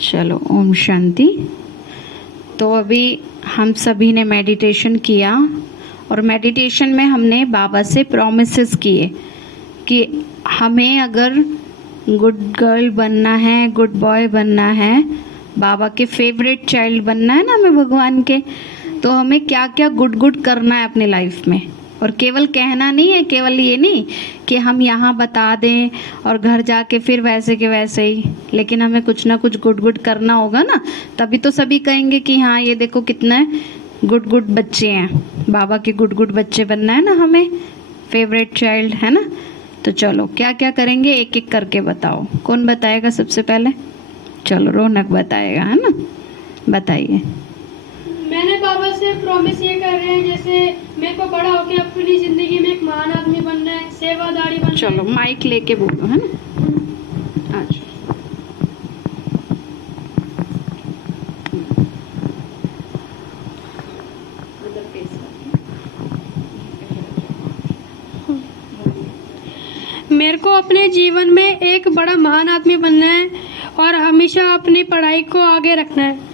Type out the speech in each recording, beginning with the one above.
चलो, ओम शांति। तो अभी हम सभी ने मेडिटेशन किया और मेडिटेशन में हमने बाबा से प्रॉमिसेस किए कि हमें अगर गुड गर्ल बनना है, गुड बॉय बनना है, बाबा के फेवरेट चाइल्ड बनना है ना हमें भगवान के, तो हमें क्या क्या गुड गुड करना है अपनी लाइफ में। और केवल कहना नहीं है, केवल ये नहीं कि हम यहाँ बता दें और घर जाके फिर वैसे के वैसे ही, लेकिन हमें कुछ ना कुछ गुड गुड करना होगा ना, तभी तो सभी कहेंगे कि हाँ ये देखो कितना गुड गुड बच्चे हैं, बाबा के गुड गुड बच्चे बनना है ना हमें, फेवरेट चाइल्ड है ना। तो चलो क्या क्या करेंगे एक एक करके बताओ। कौन बताएगा सबसे पहले? चलो रौनक बताएगा, है ना, बताइए। मैंने बाबा से प्रॉमिस ये कर रहे हैं, जैसे मेरे को बड़ा होकर अपनी जिंदगी में एक महान आदमी बनना है, सेवादारी बनना है। चलो माइक लेके बोलो, है ना। अच्छा, मेरे को अपने जीवन में एक बड़ा महान आदमी बनना है और हमेशा अपनी पढ़ाई को आगे रखना है।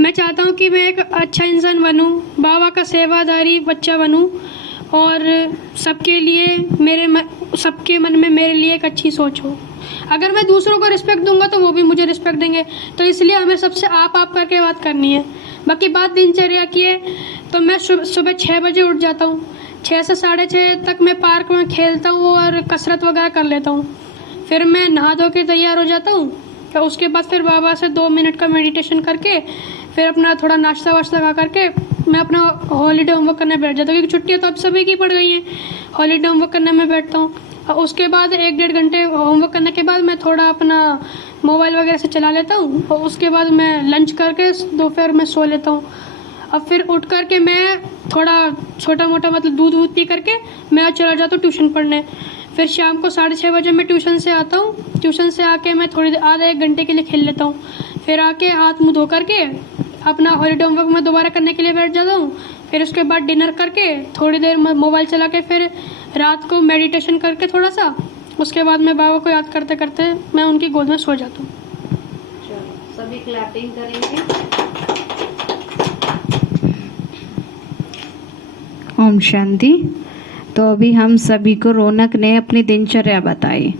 मैं चाहता हूँ कि मैं एक अच्छा इंसान बनूँ, बाबा का सेवादारी बच्चा बनूँ और सबके लिए सबके मन में मेरे लिए एक अच्छी सोच हो। अगर मैं दूसरों को रिस्पेक्ट दूंगा तो वो भी मुझे रिस्पेक्ट देंगे, तो इसलिए हमें सबसे आप करके बात करनी है। बाकी बात दिनचर्या की है तो मैं सुबह 6 बजे उठ जाता हूँ, 6 से 6:30 तक मैं पार्क में खेलता हूँ और कसरत वगैरह कर लेता हूँ। फिर मैं नहा धो के तैयार हो जाता हूँ, तो उसके बाद फिर बाबा से 2 मिनट का मेडिटेशन करके फिर अपना थोड़ा नाश्ता वाश्ता खा करके मैं अपना हॉलीडे होमवर्क करने बैठ जाता हूँ, क्योंकि छुट्टियाँ तो अब सभी की पड़ गई हैं। हॉलीडे होमवर्क करने में बैठता हूँ और उसके बाद 1-1.5 घंटे होमवर्क करने के बाद मैं थोड़ा अपना मोबाइल वगैरह से चला लेता हूँ और उसके बाद मैं लंच करके दोपहर में सो लेता हूँ। अब फिर उठ करके मैं थोड़ा छोटा मोटा मतलब दूध पी करके मैं चला जाता हूँ ट्यूशन पढ़ने। फिर शाम को 6:30 बजे मैं ट्यूशन से आता हूँ। ट्यूशन से आके मैं थोड़ी देर आधा 1 घंटे के लिए खेल लेता हूँ। फिर आके हाथ मुँह धो करके अपना हॉलीडे होमवर्क मैं दोबारा करने के लिए बैठ जाता हूँ। फिर उसके बाद डिनर करके थोड़ी देर मोबाइल चला के फिर रात को मेडिटेशन करके थोड़ा सा, उसके बाद मैं बाबा को याद करते करते मैं उनकी गोद में सो जाता हूँ। चलो सभी क्लैपिंग करेंगे। ओम शांति। तो अभी हम सभी को रौनक ने अपनी दिनचर्या बताई,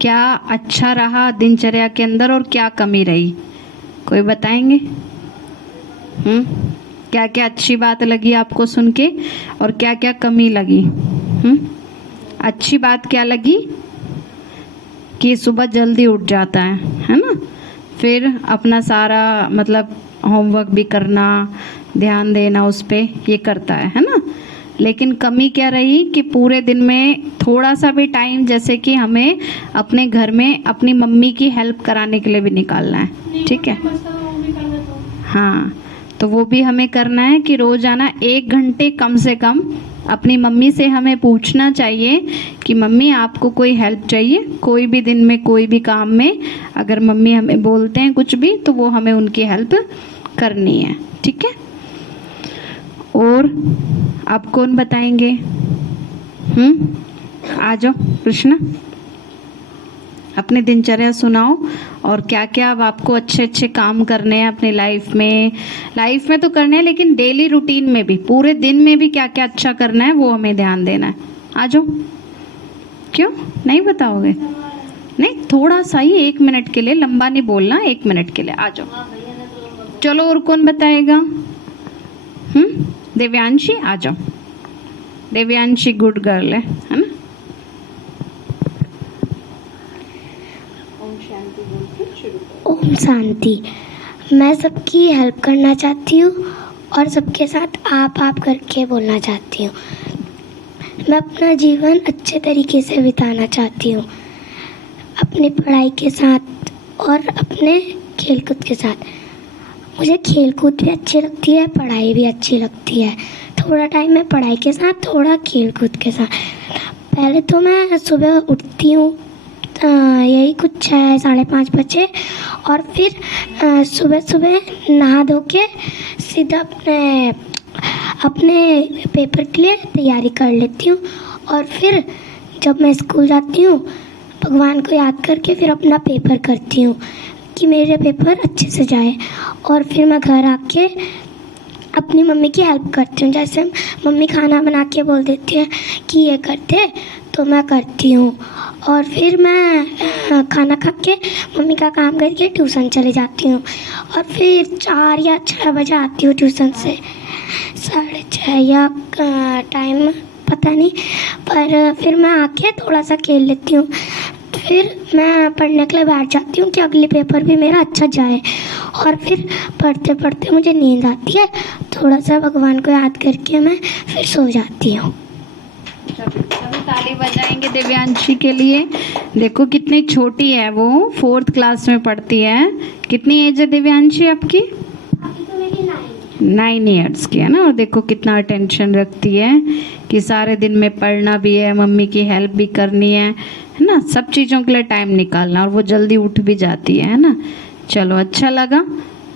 क्या अच्छा रहा दिनचर्या के अंदर और क्या कमी रही, कोई बताएंगे? क्या क्या अच्छी बात लगी आपको सुन के और क्या क्या कमी लगी? अच्छी बात क्या लगी कि सुबह जल्दी उठ जाता है ना, फिर अपना सारा मतलब होमवर्क भी करना, ध्यान देना उस पे, ये करता है ना। लेकिन कमी क्या रही कि पूरे दिन में थोड़ा सा भी टाइम जैसे कि हमें अपने घर में अपनी मम्मी की हेल्प कराने के लिए भी निकालना है, ठीक है। हाँ, तो वो भी हमें करना है कि रोजाना 1 घंटे कम से कम अपनी मम्मी से हमें पूछना चाहिए कि मम्मी आपको कोई हेल्प चाहिए, कोई भी दिन में कोई भी काम में अगर मम्मी हमें बोलते हैं कुछ भी तो वो हमें उनकी हेल्प करनी है, ठीक है। और आप कौन बताएंगे? आ जाओ कृष्णा, अपनी दिनचर्या सुनाओ और क्या क्या अब आपको अच्छे अच्छे काम करने हैं अपनी लाइफ में तो करने हैं, लेकिन डेली रूटीन में भी, पूरे दिन में भी क्या क्या अच्छा करना है वो हमें ध्यान देना है। आ जाओ। क्यों नहीं बताओगे? नहीं, थोड़ा सा ही 1 मिनट के लिए, लंबा नहीं बोलना, 1 मिनट के लिए आ जाओ। चलो और कौन बताएगा? देव्यांशी आ जाओ। देव्यांशी गुड गर्ल है ना। ओम शांति। मैं सबकी हेल्प करना चाहती हूँ और सबके साथ आप करके बोलना चाहती हूँ। मैं अपना जीवन अच्छे तरीके से बिताना चाहती हूँ, अपनी पढ़ाई के साथ और अपने खेलकूद के साथ। मुझे खेलकूद भी अच्छी लगती है, पढ़ाई भी अच्छी लगती है। थोड़ा टाइम मैं पढ़ाई के साथ, थोड़ा खेलकूद के साथ। पहले तो मैं सुबह उठती हूँ यही कुछ 6-5:30 बजे और फिर सुबह नहा धो के सीधा अपने पेपर के लिए तैयारी कर लेती हूँ। और फिर जब मैं स्कूल जाती हूँ भगवान को याद करके फिर अपना पेपर करती हूँ। कि मेरे पेपर अच्छे से जाए। और फिर मैं घर आके अपनी मम्मी की हेल्प करती हूँ। जैसे मम्मी खाना बना के बोल देती है कि ये कर दे, तो मैं करती हूँ। और फिर मैं खाना खा के मम्मी का काम करके ट्यूशन चले जाती हूँ। और फिर 4 या 6 बजे आती हूँ ट्यूशन से, 6:30 या टाइम पता नहीं, पर फिर मैं आके थोड़ा सा खेल लेती हूँ। फिर मैं पढ़ने के लिए बैठ जाती हूँ कि अगले पेपर भी मेरा अच्छा जाए। और फिर पढ़ते पढ़ते मुझे नींद आती है, थोड़ा सा भगवान को याद करके मैं फिर सो जाती हूँ। सभी ताली बजाएंगे दिव्यांशी के लिए। देखो कितनी छोटी है वो, 4th क्लास में पढ़ती है। कितनी एज है दिव्यांशी आपकी? 9 ईयर्स की है ना। और देखो कितना अटेंशन रखती है कि सारे दिन में पढ़ना भी है, मम्मी की हेल्प भी करनी है ना, सब चीज़ों के लिए टाइम निकालना। और वो जल्दी उठ भी जाती है ना। चलो अच्छा लगा।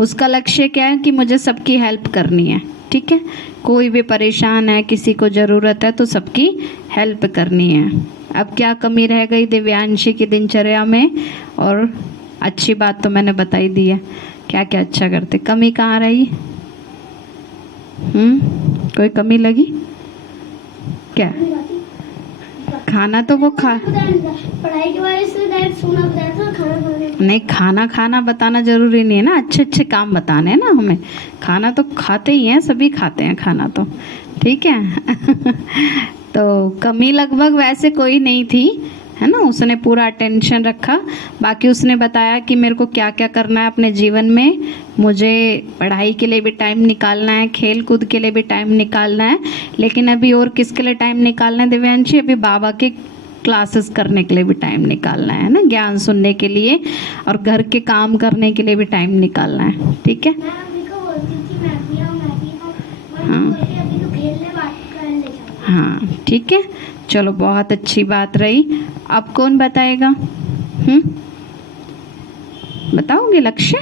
उसका लक्ष्य क्या है कि मुझे सबकी हेल्प करनी है। ठीक है, कोई भी परेशान है, किसी को ज़रूरत है तो सबकी हेल्प करनी है। अब क्या कमी रह गई दिव्यांशी की दिनचर्या में? और अच्छी बात तो मैंने बताई दी है, क्या क्या अच्छा करते। कमी कहाँ रही? कोई कमी लगी क्या? खाना तो वो पढ़ाई के बारे में सुना बताया था, खाना बनाने नहीं, खाना बताना जरूरी नहीं है ना, अच्छे अच्छे काम बताने हैं ना हमें। खाना तो खाते ही हैं, सभी खाते हैं खाना तो, ठीक है। तो कमी लगभग वैसे कोई नहीं थी, है ना। उसने पूरा अटेंशन रखा। बाकी उसने बताया कि मेरे को क्या क्या करना है अपने जीवन में। मुझे पढ़ाई के लिए भी टाइम निकालना है, खेल कूद के लिए भी टाइम निकालना है। लेकिन अभी और किसके लिए टाइम निकालना है दिव्यांशी? अभी बाबा के क्लासेस करने के लिए भी टाइम निकालना है ना, ज्ञान सुनने के लिए, और घर के काम करने के लिए भी टाइम निकालना है। ठीक है, हाँ ठीक है। चलो बहुत अच्छी बात रही। अब कौन बताएगा? बताओगे लक्ष्य?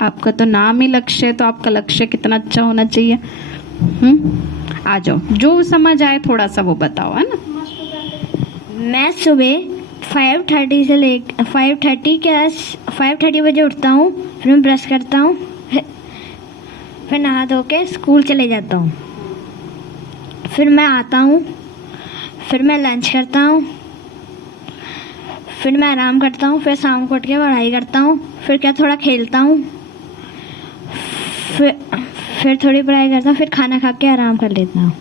आपका तो नाम ही लक्ष्य है, तो आपका लक्ष्य कितना अच्छा होना चाहिए। आ जाओ, जो समझ आए थोड़ा सा वो बताओ, है ना। मैं सुबह 5:30 बजे उठता हूँ। फिर मैं ब्रश करता हूँ, फिर नहा धो के स्कूल चले जाता हूँ। फिर मैं आता हूँ, फिर मैं लंच करता हूँ, फिर मैं आराम करता हूँ, फिर शाम को उठ के पढ़ाई करता हूँ, फिर क्या थोड़ा खेलता हूँ, फिर थोड़ी पढ़ाई करता हूँ, फिर खाना खा के आराम कर लेता हूँ।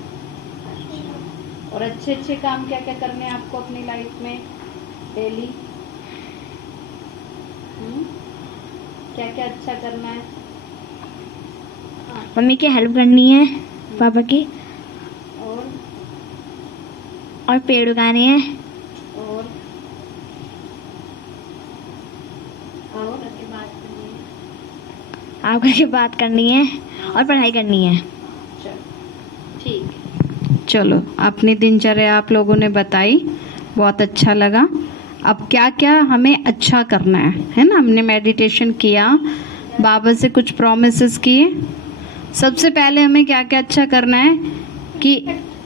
और अच्छे अच्छे काम क्या क्या करने हैं आपको अपनी लाइफ में डेली? क्या क्या अच्छा करना है? मम्मी की हेल्प करनी है, पापा की, और पेड़ उगाने हैं, और आपका की बात करनी है, और पढ़ाई करनी है। ठीक, चलो अपनी दिनचर्या आप लोगों ने बताई, बहुत अच्छा लगा। अब क्या क्या हमें अच्छा करना है ना। हमने मेडिटेशन किया, बाबा से कुछ प्रॉमिसेस किए। सबसे पहले हमें क्या क्या अच्छा करना है कि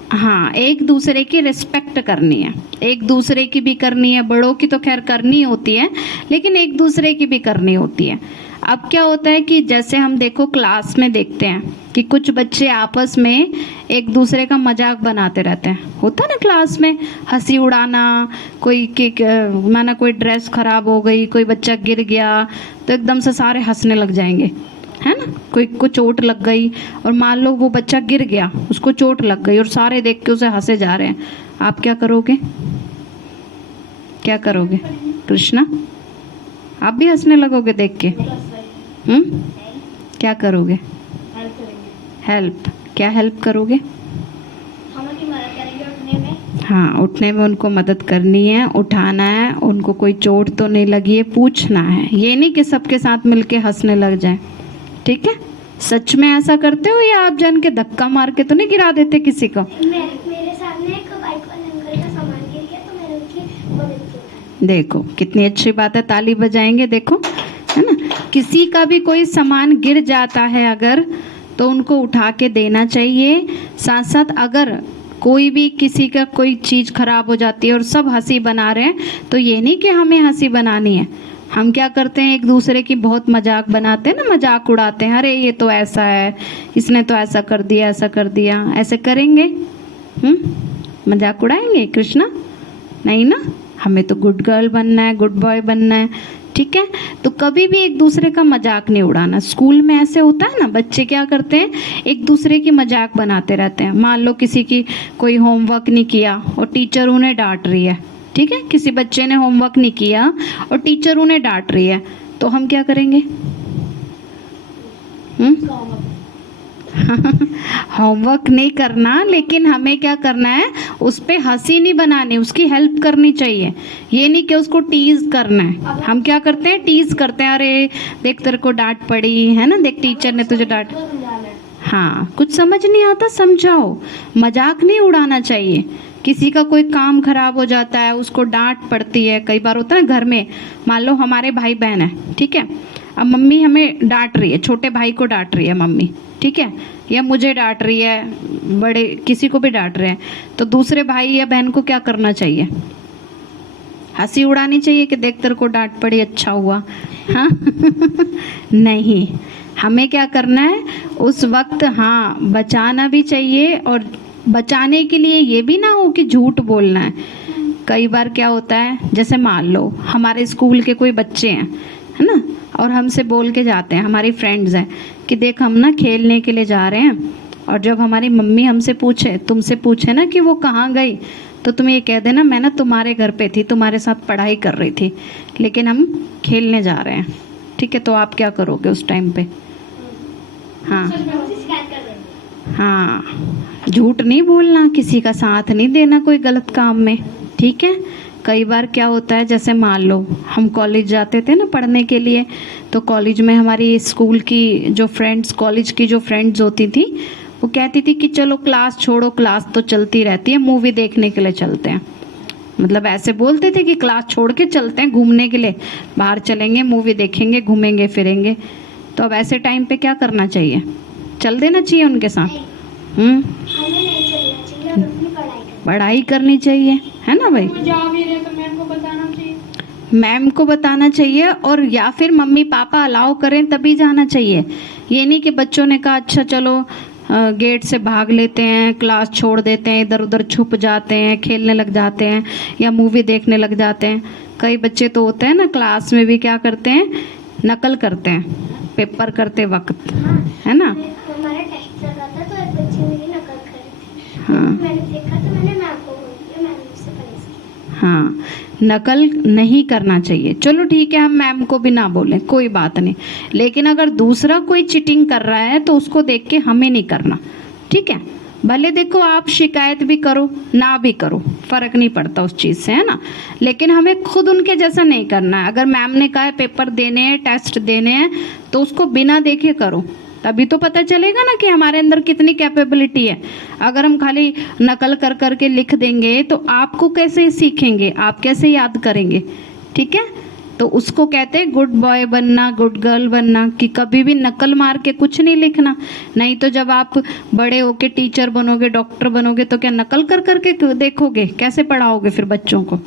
हाँ, एक दूसरे की रिस्पेक्ट करनी है। एक दूसरे की भी करनी है, बड़ों की तो खैर करनी होती है, लेकिन एक दूसरे की भी करनी होती है। अब क्या होता है कि जैसे हम देखो क्लास में देखते हैं कि कुछ बच्चे आपस में एक दूसरे का मजाक बनाते रहते हैं। होता है ना क्लास में, हंसी उड़ाना, माना कोई ड्रेस खराब हो गई, कोई बच्चा गिर गया तो एकदम से सारे हंसने लग जाएंगे, है ना। कोई को चोट लग गई और मान लो वो बच्चा गिर गया, उसको चोट लग गई और सारे देख के उसे हंसे जा रहे हैं। आप क्या करोगे? क्या करोगे कृष्णा? आप भी हंसने लगोगे देख के? क्या करोगे? हेल्प। क्या हेल्प करोगे? हाँ, उठने में उनको मदद करनी है, उठाना है, उनको कोई चोट तो नहीं लगी है पूछना है। ये नहीं कि सबके साथ मिलके हंसने लग जाए। ठीक है, सच में ऐसा करते हो या आप जान के धक्का मार के तो नहीं गिरा देते किसी को? मेरे सामने एक बाइक वाले अंकल का सामान गिर गया तो मैंने उनकी मदद की। देखो कितनी अच्छी बात है, ताली बजाएंगे। देखो, है ना, किसी का भी कोई सामान गिर जाता है अगर, तो उनको उठा के देना चाहिए। साथ साथ अगर कोई भी किसी का कोई चीज़ खराब हो जाती है और सब हंसी बना रहे हैं, तो ये नहीं कि हमें हंसी बनानी है, हम क्या करते हैं, एक दूसरे की बहुत मजाक बनाते हैं ना, मजाक उड़ाते हैं, अरे ये तो ऐसा है, इसने तो ऐसा कर दिया, ऐसा कर दिया, ऐसे करेंगे? मजाक उड़ाएंगे कृष्णा? नहीं ना, हमें तो गुड गर्ल बनना है, गुड बॉय बनना है, ठीक है? तो कभी भी एक दूसरे का मजाक नहीं उड़ाना। स्कूल में ऐसे होता है ना, बच्चे क्या करते हैं, एक दूसरे की मजाक बनाते रहते हैं। मान लो किसी की कोई होमवर्क नहीं किया और टीचर उन्हें डांट रही है, ठीक है? किसी बच्चे ने होमवर्क नहीं किया और टीचर उन्हें डांट रही है, तो हम क्या करेंगे? होमवर्क नहीं करना, लेकिन हमें क्या करना है, उस पे हंसी नहीं बनानी, उसकी हेल्प करनी चाहिए। ये नहीं कि उसको टीज करना है। हम क्या करते हैं, टीज करते हैं, अरे देख तेरे को डांट पड़ी है ना, देख टीचर ने तुझे डांट। हाँ, कुछ समझ नहीं आता समझाओ, मजाक नहीं उड़ाना चाहिए। किसी का कोई काम खराब हो जाता है, उसको डांट पड़ती है, कई बार होता है घर में, मान लो हमारे भाई बहन है, ठीक है? अब मम्मी हमें डांट रही है, छोटे भाई को डांट रही है मम्मी, ठीक है? या मुझे डांट रही है, बड़े किसी को भी डांट रहे हैं, तो दूसरे भाई या बहन को क्या करना चाहिए? हंसी उड़ानी चाहिए कि देख तेरे को डांट पड़ी, अच्छा हुआ। हाँ नहीं, हमें क्या करना है उस वक्त, हाँ बचाना भी चाहिए, और बचाने के लिए ये भी ना हो कि झूठ बोलना है। कई बार क्या होता है, जैसे मान लो हमारे स्कूल के कोई बच्चे हैं, है ना, और हमसे बोल के जाते हैं, हमारी फ्रेंड्स हैं, कि देख हम ना खेलने के लिए जा रहे हैं, और जब हमारी मम्मी हमसे पूछे, तुमसे पूछे ना कि वो कहाँ गई, तो तुम ये कह देना मैं ना तुम्हारे घर पे थी, तुम्हारे साथ पढ़ाई कर रही थी, लेकिन हम खेलने जा रहे हैं, ठीक है? तो आप क्या करोगे उस टाइम पे? हाँ हाँ, झूठ नहीं बोलना, किसी का साथ नहीं देना कोई गलत काम में, ठीक है? कई बार क्या होता है, जैसे मान लो हम कॉलेज जाते थे ना पढ़ने के लिए, तो कॉलेज में हमारी स्कूल की जो फ्रेंड्स, कॉलेज की जो फ्रेंड्स होती थी, वो कहती थी कि चलो क्लास छोड़ो, क्लास तो चलती रहती है, मूवी देखने के लिए चलते हैं। मतलब ऐसे बोलते थे कि क्लास छोड़ के चलते हैं घूमने के लिए, बाहर चलेंगे, मूवी देखेंगे, घूमेंगे फिरेंगे। तो अब ऐसे टाइम पे क्या करना चाहिए? चल देना चाहिए उनके साथ? हमें नहीं चलना चाहिए और अपनी पढ़ाई करनी चाहिए, है ना भाई? वो जा भी रहे तो मैम को बताना चाहिए। मैम को बताना चाहिए, और या फिर मम्मी पापा अलाउ करें तभी जाना चाहिए। ये नहीं कि बच्चों ने कहा अच्छा चलो गेट से भाग लेते हैं, क्लास छोड़ देते हैं, इधर उधर छुप जाते हैं, खेलने लग जाते हैं या मूवी देखने लग जाते हैं। कई बच्चे तो होते हैं ना क्लास में भी क्या करते हैं, नकल करते हैं पेपर करते वक्त, है ना? हमारा टेस्ट चल रहा था तो एक बच्ची मेरी नकल कर रही थी। हाँ मैंने देखा तो मैंने मैम को बोल दिया, मैम ने मुझसे पनिश किया। हाँ, नकल नहीं करना चाहिए। चलो ठीक है, हम मैम को भी ना बोलें, कोई बात नहीं, लेकिन अगर दूसरा कोई चीटिंग कर रहा है तो उसको देख के हमें नहीं करना, ठीक है? भले देखो आप शिकायत भी करो ना भी करो, फर्क नहीं पड़ता उस चीज़ से, है ना? लेकिन हमें खुद उनके जैसा नहीं करना है। अगर मैम ने कहा है पेपर देने हैं, टेस्ट देने हैं, तो उसको बिना देखे करो, तभी तो पता चलेगा ना कि हमारे अंदर कितनी कैपेबिलिटी है। अगर हम खाली नकल कर करके लिख देंगे तो आपको कैसे सीखेंगे, आप कैसे याद करेंगे, ठीक है? तो उसको कहते हैं गुड बॉय बनना, गुड गर्ल बनना, कि कभी भी नकल मार के कुछ नहीं लिखना। नहीं तो जब आप बड़े होके टीचर बनोगे, डॉक्टर बनोगे, तो क्या नकल कर करके देखोगे? कैसे पढ़ाओगे फिर बच्चों को?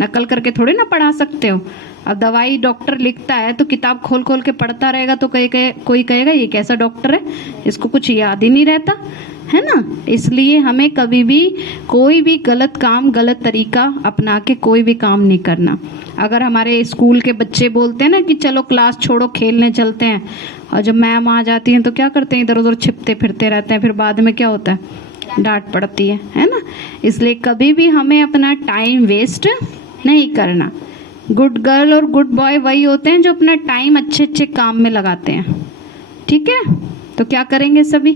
नकल करके थोड़ी ना पढ़ा सकते हो। अब दवाई डॉक्टर लिखता है तो किताब खोल खोल के पढ़ता रहेगा तो कोई कहेगा ये कैसा डॉक्टर है, इसको कुछ याद ही नहीं रहता, है ना? इसलिए हमें कभी भी कोई भी गलत काम, गलत तरीका अपना के कोई भी काम नहीं करना। अगर हमारे स्कूल के बच्चे बोलते हैं ना कि चलो क्लास छोड़ो खेलने चलते हैं, और जब मैम आ जाती हैं तो क्या करते हैं, इधर उधर छिपते फिरते रहते हैं, फिर बाद में क्या होता है, डांट पड़ती है ना? इसलिए कभी भी हमें अपना टाइम वेस्ट नहीं करना। गुड गर्ल और गुड बॉय वही होते हैं जो अपना टाइम अच्छे अच्छे काम में लगाते हैं, ठीक है? तो क्या करेंगे सभी,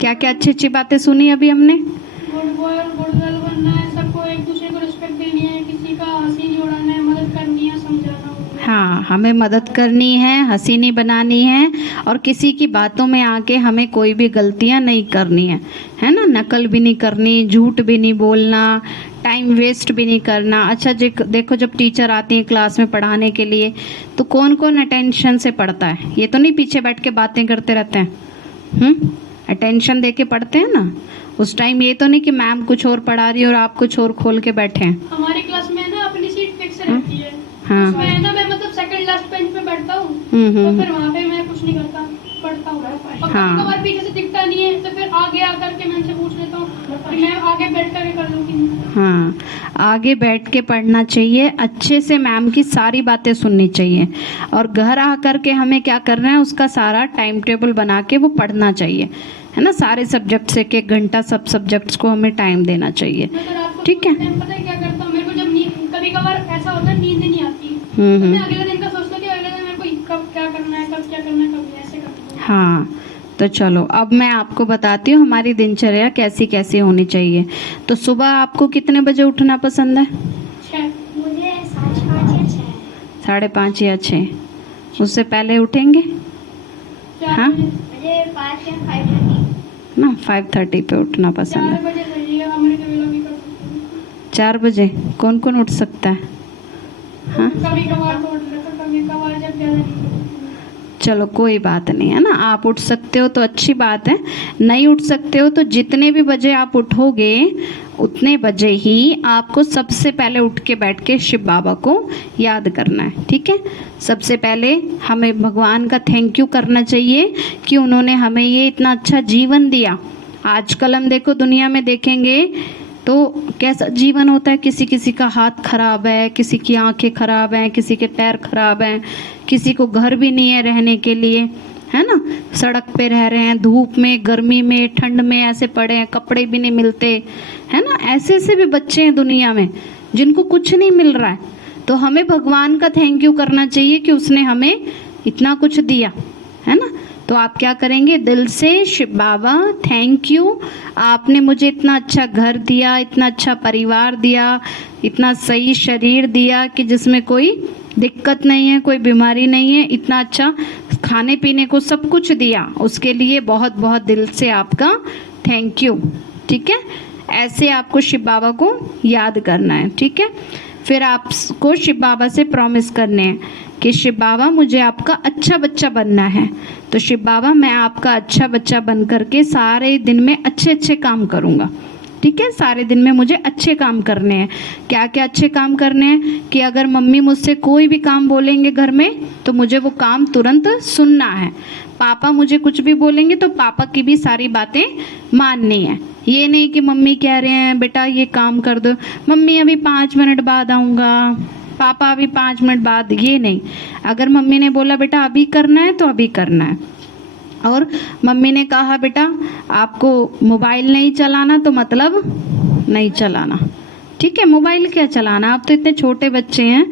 क्या क्या अच्छी अच्छी बातें सुनी अभी हमने? गुड बॉय और गुड गर्ल बनना है, सबको एक दूसरे को रिस्पेक्ट देनी है, किसी का हंसी नहीं उड़ाना है, मदद करनी है, समझाना होगा। हाँ, हमें मदद करनी है, हंसी नहीं बनानी है, और किसी की बातों में आके हमें कोई भी गलतियां नहीं करनी है ना? नकल भी नहीं करनी, झूठ भी नहीं बोलना, टाइम वेस्ट भी नहीं करना। अच्छा देखो जब टीचर आती हैं क्लास में पढ़ाने के लिए तो कौन कौन अटेंशन से पढ़ता है? ये तो नहीं पीछे बैठ के बातें करते रहते हैं, अटेंशन दे के पढ़ते हैं ना। उस टाइम ये तो नहीं कि मैम कुछ और पढ़ा रही है और आप कुछ और खोल के बैठे हैं। हमारी क्लास में ना अपनी सीट फिक्स रहती है। हाँ मैं ना मैं मतलब सेकंड लास्ट बेंच पे बैठता हूँ, तो फिर वहाँ पे मैं कुछ नहीं करता, पढ़ता हूँ। और हाँ। कभी-कभार पीछे से दिखता नहीं है तो फिर आगे आकर के मैं उनसे पूछ लेता हूँ, फिर मैं आगे बैठ करके कर लूँगी। हाँ, आगे बैठ के पढ़ना चाहिए, अच्छे से मैम की सारी बातें सुननी चाहिए, और घर आकर के हमें क्या करना है, उसका सारा टाइम टेबल बना के वो पढ़ना चाहिए, है ना। सारे सब्जेक्ट से 1 घंटा सब सब्जेक्ट्स को हमें टाइम देना चाहिए। मैं अगर आपको ठीक है। पता है क्या करता हूँ, मेरे को जब नींद कभी-कभार ऐसा होता है नींद नहीं आती, तो हम्म। मैं अगले दिन का सोचता हूँ कि अगले दिन मेरे को कब क्या करना है, कब क्या करना है, कब ऐसे करना है। हाँ, तो चलो अब मैं आपको बताती हूँ हमारी दिनचर्या कैसी कैसी होनी चाहिए। तो सुबह आपको कितने बजे उठना पसंद है? 6 मुझे 5:30 या 6। 5:30 या 6? उससे पहले उठेंगे 4 हाँ? बजे, मुझे 5 या 5:30। ना 5:30 पे उठना पसंद 4 है। बजे सही है, अमृत वेला भी कर सकते हैं। 4 बजे कौन कौन उठ सकता है? हाँ, कभी-कभार तो उठ लेता, कभी-कभार जब ज़्यादा नहीं करता। चलो कोई बात नहीं, है ना। आप उठ सकते हो तो अच्छी बात है, नहीं उठ सकते हो तो जितने भी बजे आप उठोगे उतने बजे ही आपको सबसे पहले उठ के बैठ के शिव बाबा को याद करना है। ठीक है, सबसे पहले हमें भगवान का थैंक यू करना चाहिए कि उन्होंने हमें ये इतना अच्छा जीवन दिया। आजकल हम देखो दुनिया में देखेंगे तो कैसा जीवन होता है, किसी किसी का हाथ खराब है, किसी की आंखें खराब हैं, किसी के पैर खराब हैं, किसी को घर भी नहीं है रहने के लिए, है ना। सड़क पे रह रहे हैं, धूप में, गर्मी में, ठंड में ऐसे पड़े हैं, कपड़े भी नहीं मिलते, है ना। ऐसे ऐसे भी बच्चे हैं दुनिया में जिनको कुछ नहीं मिल रहा है। तो हमें भगवान का थैंक यू करना चाहिए कि उसने हमें इतना कुछ दिया, है ना। तो आप क्या करेंगे, दिल से शिव बाबा थैंक यू, आपने मुझे इतना अच्छा घर दिया, इतना अच्छा परिवार दिया, इतना सही शरीर दिया कि जिसमें कोई दिक्कत नहीं है, कोई बीमारी नहीं है, इतना अच्छा खाने पीने को सब कुछ दिया, उसके लिए बहुत बहुत दिल से आपका थैंक यू। ठीक है, ऐसे आपको शिव बाबा को याद करना है। ठीक है, फिर आपको शिव बाबा से प्रॉमिस करने हैं कि शिव बाबा मुझे आपका अच्छा बच्चा बनना है। तो शिव बाबा मैं आपका अच्छा बच्चा बन करके सारे दिन में अच्छे अच्छे काम करूँगा। ठीक है, सारे दिन में मुझे अच्छे काम करने हैं। क्या क्या अच्छे काम करने हैं कि अगर मम्मी मुझसे कोई भी काम बोलेंगे घर में तो मुझे वो काम तुरंत सुनना है। पापा मुझे कुछ भी बोलेंगे तो पापा की भी सारी बातें माननी है। ये नहीं कि मम्मी कह रहे हैं बेटा ये काम कर दो, मम्मी अभी 5 मिनट बाद आऊँगा, पापा अभी 5 मिनट बाद, ये नहीं। अगर मम्मी ने बोला बेटा अभी करना है तो अभी करना है, और मम्मी ने कहा बेटा आपको मोबाइल नहीं चलाना तो मतलब नहीं चलाना। ठीक है, मोबाइल क्या चलाना, आप तो इतने छोटे बच्चे हैं,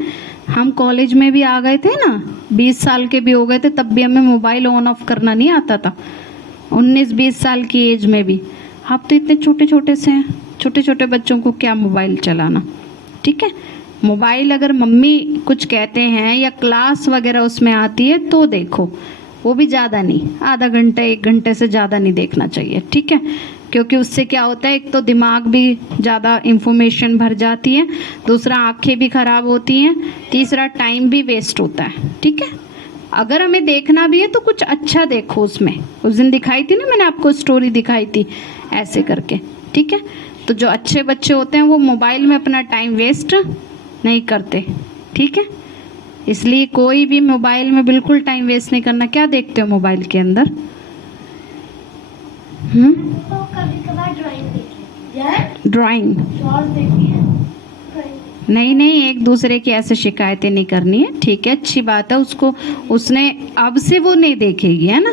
हम कॉलेज में भी आ गए थे ना, 20 साल के भी हो गए थे, तब भी हमें मोबाइल ऑन ऑफ करना नहीं आता था, 19-20 साल की एज में भी। आप तो इतने छोटे छोटे से हैं, छोटे छोटे बच्चों को क्या मोबाइल चलाना। ठीक है, मोबाइल अगर मम्मी कुछ कहते हैं या क्लास वगैरह उसमें आती है तो देखो, वो भी ज़्यादा नहीं, आधा घंटा 1 घंटे से ज़्यादा नहीं देखना चाहिए। ठीक है, क्योंकि उससे क्या होता है, एक तो दिमाग भी ज़्यादा इंफॉर्मेशन भर जाती है, दूसरा आंखें भी ख़राब होती हैं, तीसरा टाइम भी वेस्ट होता है। ठीक है, अगर हमें देखना भी है तो कुछ अच्छा देखो उसमें। उस दिन दिखाई थी ना मैंने आपको, स्टोरी दिखाई थी ऐसे करके। ठीक है, तो जो अच्छे बच्चे होते हैं वो मोबाइल में अपना टाइम वेस्ट नहीं करते। ठीक है, इसलिए कोई भी मोबाइल में बिल्कुल टाइम वेस्ट नहीं करना। क्या देखते हो मोबाइल के अंदर? तो कभी-कभार ड्राइंग देखी, ड्राइंग? शॉर्ट्स देखी है। नहीं नहीं, एक दूसरे की ऐसे शिकायतें नहीं करनी है। ठीक है, अच्छी बात है, उसको उसने अब से वो नहीं देखेगी, है ना।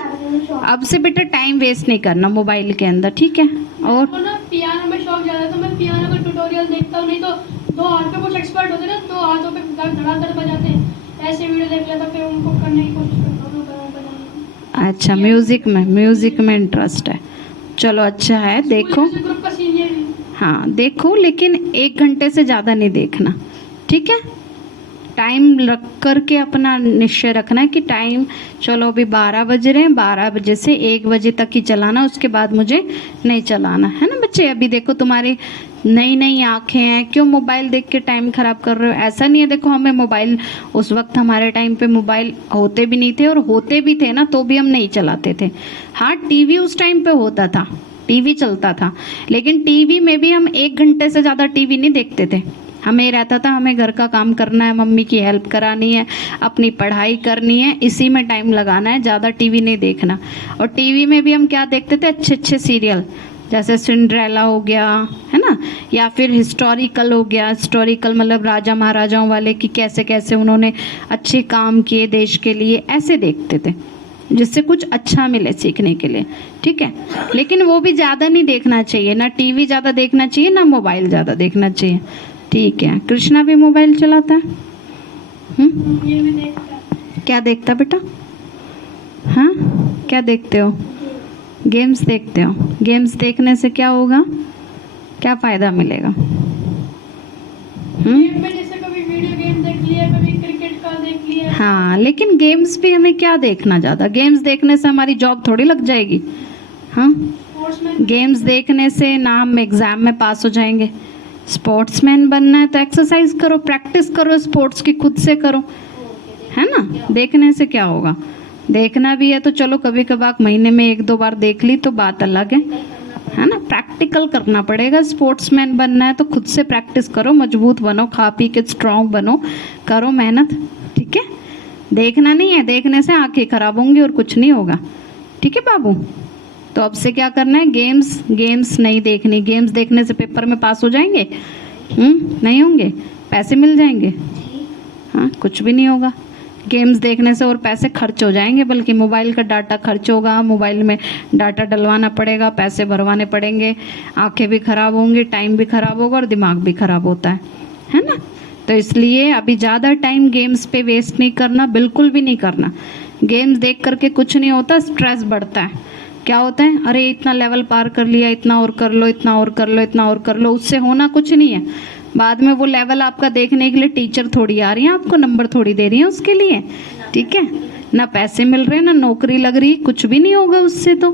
अब से बेटा टाइम वेस्ट नहीं करना मोबाइल के अंदर। ठीक है, और तो ना पियानो में शौक ज़्यादा है, तो मैं पियानो का ट्यूटोरियल देखता हूँ, नहीं तो 2 हाथ पे कुछ एक्सपर्ट होते हैं ना, 2 हाथों पे धड़ाधड़ बजाते हैं, ऐसे वीडियो देख लेता, फिर उनको करने की कोशिश करता हूँ बजाने। अच्छा, म्यूजिक में इंटरेस्ट है, चलो अच्छा है। देखो ग्रुप का सीनियर। हाँ देखो, लेकिन 1 घंटे से ज़्यादा नहीं देखना। ठीक है, टाइम रख करके अपना निश्चय रखना है कि टाइम, चलो अभी 12 बज रहे हैं, 12 बजे से 1 बजे तक ही चलाना, उसके बाद मुझे नहीं चलाना, है ना बच्चे। अभी देखो तुम्हारी नई नई आंखें हैं, क्यों मोबाइल देख के टाइम खराब कर रहे हो? ऐसा नहीं है, देखो हमें मोबाइल, उस वक्त हमारे टाइम पे मोबाइल होते भी नहीं थे, और होते भी थे ना तो भी हम नहीं चलाते थे। हाँ, टीवी उस टाइम पे होता था, टीवी चलता था, लेकिन टीवी में भी हम 1 घंटे से ज़्यादा टीवी नहीं देखते थे। हमें रहता था हमें घर का काम करना है, मम्मी की हेल्प करानी है, अपनी पढ़ाई करनी है, इसी में टाइम लगाना है, ज़्यादा टीवी नहीं देखना। और टीवी में भी हम क्या देखते थे, अच्छे अच्छे सीरियल, जैसे सिंड्रेला हो गया, है ना, या फिर हिस्टोरिकल हो गया। हिस्टोरिकल मतलब राजा महाराजाओं वाले कि कैसे कैसे उन्होंने अच्छे काम किए देश के लिए, ऐसे देखते थे जिससे कुछ अच्छा मिले सीखने के लिए, ठीक है। लेकिन वो भी ज़्यादा नहीं देखना चाहिए, ना टीवी ज़्यादा देखना चाहिए, ना मोबाइल ज़्यादा देखना चाहिए, ठीक है। कृष्णा भी मोबाइल चलाता है? ये भी देखता है। क्या देखता बेटा? हाँ, क्या देखते हो? गेम्स देखते हो। गेम्स देखने से क्या होगा, क्या फ़ायदा मिलेगा? गेम में जैसे कभी वीडियो गेम देख लिया, कभी क्रिकेट का देख लिया। हाँ, लेकिन गेम्स भी हमें क्या देखना ज़्यादा, गेम्स देखने से हमारी जॉब थोड़ी लग जाएगी। हाँ, स्पोर्ट्समैन गेम्स देखने से ना हम एग्ज़ाम में पास हो जाएंगे। स्पोर्ट्समैन बनना है तो एक्सरसाइज करो, प्रैक्टिस करो, स्पोर्ट्स की खुद से करो, है ना। देखने से क्या होगा, देखना भी है तो चलो कभी कभार महीने में 1-2 बार देख ली तो बात अलग है ना। प्रैक्टिकल करना पड़ेगा। स्पोर्ट्समैन बनना है तो खुद से प्रैक्टिस करो, मजबूत बनो, खा पी के स्ट्रांग बनो, करो मेहनत, ठीक है। देखना नहीं है, देखने से आंखें खराब होंगी और कुछ नहीं होगा, ठीक है बाबू। तो अब से क्या करना है, गेम्स नहीं देखनी। गेम्स देखने से पेपर में पास हो जाएंगे? नहीं होंगे। पैसे मिल जाएंगे? हाँ, कुछ भी नहीं होगा। गेम्स देखने से और पैसे खर्च हो जाएंगे, बल्कि मोबाइल का डाटा खर्च होगा, मोबाइल में डाटा डलवाना पड़ेगा, पैसे भरवाने पड़ेंगे, आंखें भी खराब होंगी, टाइम भी खराब होगा और दिमाग भी खराब होता है ना। तो इसलिए अभी ज़्यादा टाइम गेम्स पे वेस्ट नहीं करना, बिल्कुल भी नहीं करना। गेम्स देख करके कुछ नहीं होता, स्ट्रेस बढ़ता है। क्या होता है, अरे इतना लेवल पार कर लिया, इतना और कर लो, इतना और कर लो, इतना और कर लो, उससे होना कुछ नहीं है। बाद में वो लेवल आपका देखने के लिए टीचर थोड़ी आ रही है, आपको नंबर थोड़ी दे रही है उसके लिए, ठीक है। ना पैसे मिल रहे, ना नौकरी लग रही, कुछ भी नहीं होगा उससे तो,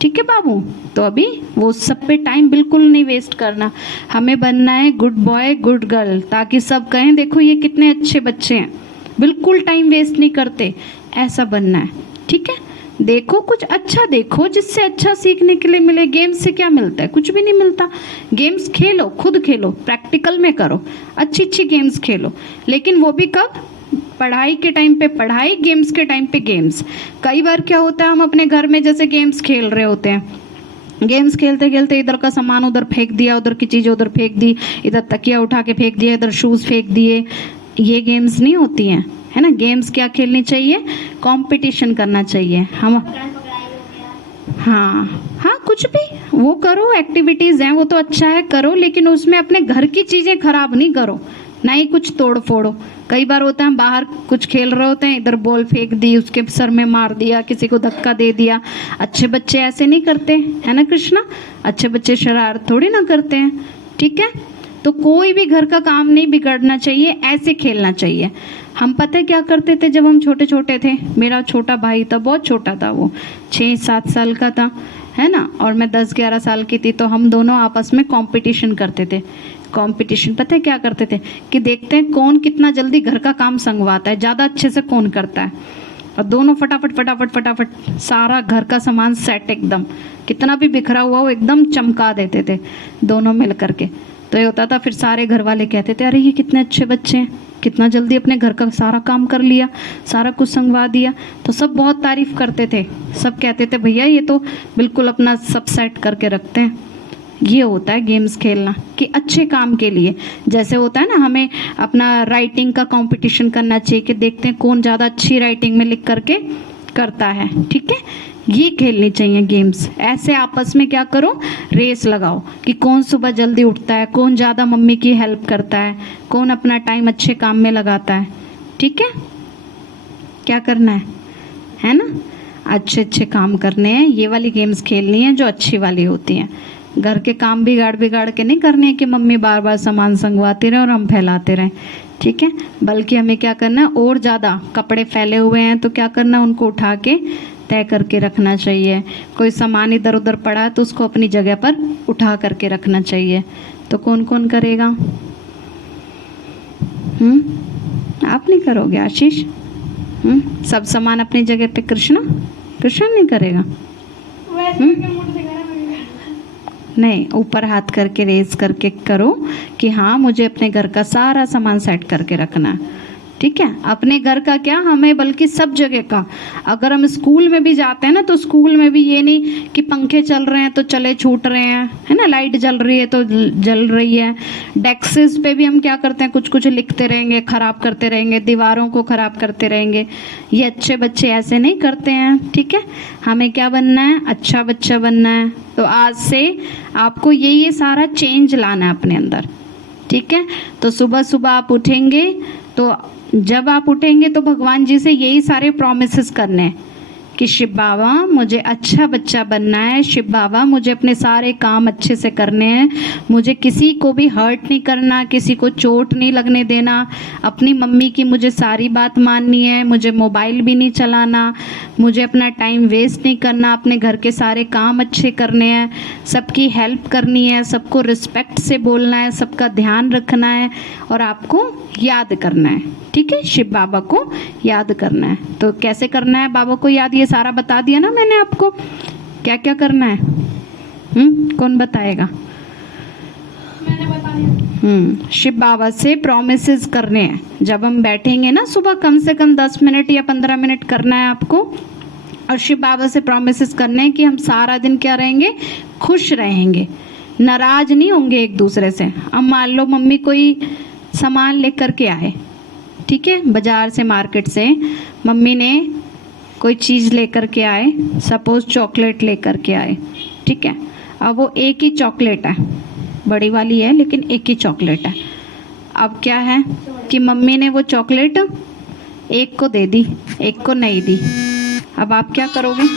ठीक है बाबू। तो अभी वो सब पे टाइम बिल्कुल नहीं वेस्ट करना। हमें बनना है गुड बॉय गुड गर्ल, ताकि सब कहें देखो ये कितने अच्छे बच्चे हैं, बिल्कुल टाइम वेस्ट नहीं करते, ऐसा बनना है, ठीक है। देखो कुछ अच्छा देखो जिससे अच्छा सीखने के लिए मिले। गेम्स से क्या मिलता है, कुछ भी नहीं मिलता। गेम्स खेलो, खुद खेलो, प्रैक्टिकल में करो, अच्छी अच्छी गेम्स खेलो, लेकिन वो भी कब, पढ़ाई के टाइम पे पढ़ाई, गेम्स के टाइम पे गेम्स। कई बार क्या होता है, हम अपने घर में जैसे गेम्स खेल रहे होते हैं, गेम्स खेलते खेलते इधर का सामान उधर फेंक दिया, उधर की चीज़ उधर फेंक दी, इधर तकिया उठा के फेंक दिया, इधर शूज़ फेंक दिए, ये गेम्स नहीं होती हैं, है ना। गेम्स क्या खेलनी चाहिए, कंपटीशन करना चाहिए हम। हाँ, कुछ भी वो करो, एक्टिविटीज़ हैं वो तो अच्छा है, करो, लेकिन उसमें अपने घर की चीज़ें खराब नहीं करो, ना ही कुछ तोड़ फोड़ो। कई बार होता है बाहर कुछ खेल रहे होते हैं, इधर बॉल फेंक दी, उसके सर में मार दिया, किसी को धक्का दे दिया। अच्छे बच्चे ऐसे नहीं करते, है ना कृष्णा, अच्छे बच्चे शरारत थोड़ी ना करते हैं, ठीक है। तो कोई भी घर का काम नहीं बिगड़ना चाहिए, ऐसे खेलना चाहिए। हम पता है क्या करते थे जब हम छोटे छोटे थे, मेरा छोटा भाई था, बहुत छोटा था, वो 6-7 साल का था, है ना, और मैं 10-11 साल की थी। तो हम दोनों आपस में कंपटीशन करते थे। कंपटीशन पता है क्या करते थे कि देखते हैं कौन कितना जल्दी घर का काम संगवाता है, ज़्यादा अच्छे से कौन करता है। और दोनों फटाफट फटाफट फटाफट सारा घर का सामान सेट, एकदम कितना भी बिखरा हुआ हो एकदम चमका देते थे दोनों मिल करके। तो ये होता था, फिर सारे घर वाले कहते थे अरे ये कितने अच्छे बच्चे हैं, कितना जल्दी अपने घर का सारा काम कर लिया, सारा कुछ संगवा दिया। तो सब बहुत तारीफ करते थे, सब कहते थे भैया ये तो बिल्कुल अपना सब सेट करके रखते हैं। ये होता है गेम्स खेलना कि अच्छे काम के लिए। जैसे होता है ना, हमें अपना राइटिंग का कंपटीशन करना चाहिए कि देखते हैं कौन ज़्यादा अच्छी राइटिंग में लिख करके करता है, ठीक है। ये खेलनी चाहिए गेम्स। ऐसे आपस में क्या करो, रेस लगाओ कि कौन सुबह जल्दी उठता है, कौन ज़्यादा मम्मी की हेल्प करता है, कौन अपना टाइम अच्छे काम में लगाता है, ठीक है। क्या करना है ना, अच्छे अच्छे काम करने हैं, ये वाली गेम्स खेलनी है जो अच्छी वाली होती हैं। घर के काम बिगाड़ बिगाड़ के नहीं करने हैं कि मम्मी बार बार सामान संगवाती रहे और हम फैलाते रहें, ठीक है। बल्कि हमें क्या करना है, और ज़्यादा कपड़े फैले हुए हैं तो क्या करना है, उनको उठा के तय करके रखना चाहिए। कोई सामान इधर उधर पड़ा है तो उसको अपनी जगह पर उठा करके रखना चाहिए। तो कौन कौन करेगा, आप नहीं करोगे आशीष? सब सामान अपनी जगह पे, कृष्णा नहीं करेगा? नहीं, ऊपर हाथ करके रेज करके करो कि हाँ मुझे अपने घर का सारा सामान सेट करके रखना है। ठीक है, अपने घर का क्या, हमें बल्कि सब जगह का। अगर हम स्कूल में भी जाते हैं ना तो स्कूल में भी ये नहीं कि पंखे चल रहे हैं तो चले छूट रहे हैं, है ना, लाइट जल रही है तो जल रही है। डेस्क्स पे भी हम क्या करते हैं, कुछ कुछ लिखते रहेंगे, खराब करते रहेंगे, दीवारों को खराब करते रहेंगे। ये अच्छे बच्चे ऐसे नहीं करते हैं। ठीक है, हमें क्या बनना है, अच्छा बच्चा बनना है। तो आज से आपको ये सारा चेंज लाना है अपने अंदर। ठीक है, तो सुबह सुबह आप उठेंगे तो जब आप उठेंगे तो भगवान जी से यही सारे प्रॉमिसेस करने हैं कि शिव बाबा मुझे अच्छा बच्चा बनना है, शिव बाबा मुझे अपने सारे काम अच्छे से करने हैं, मुझे किसी को भी हर्ट नहीं करना, किसी को चोट नहीं लगने देना, अपनी मम्मी की मुझे सारी बात माननी है, मुझे मोबाइल भी नहीं चलाना, मुझे अपना टाइम वेस्ट नहीं करना, अपने घर के सारे काम अच्छे करने हैं, सबकी हेल्प करनी है, सबको रिस्पेक्ट से बोलना है, सबका ध्यान रखना है और आपको याद करना है। ठीक है, शिव बाबा को याद करना है। तो कैसे करना है बाबा को याद, ये सारा बता दिया ना मैंने आपको, क्या क्या करना है। कौन बताएगा? मैंने बता दिया। शिव बाबा से प्रॉमिसेस करने हैं। जब हम बैठेंगे ना सुबह, कम से कम 10 मिनट या 15 मिनट करना है आपको, और शिव बाबा से प्रॉमिसेस करने हैं कि हम सारा दिन क्या रहेंगे, खुश रहेंगे, नाराज नहीं होंगे एक दूसरे से। अब मान लो मम्मी कोई सामान लेकर के आए, ठीक है, बाजार से, मार्केट से मम्मी ने कोई चीज़ लेकर के आए, सपोज चॉकलेट लेकर के आए। ठीक है, अब वो एक ही चॉकलेट है, बड़ी वाली है लेकिन एक ही चॉकलेट है। अब क्या है कि मम्मी ने वो चॉकलेट एक को दे दी, एक को नहीं दी। अब आप क्या करोगे?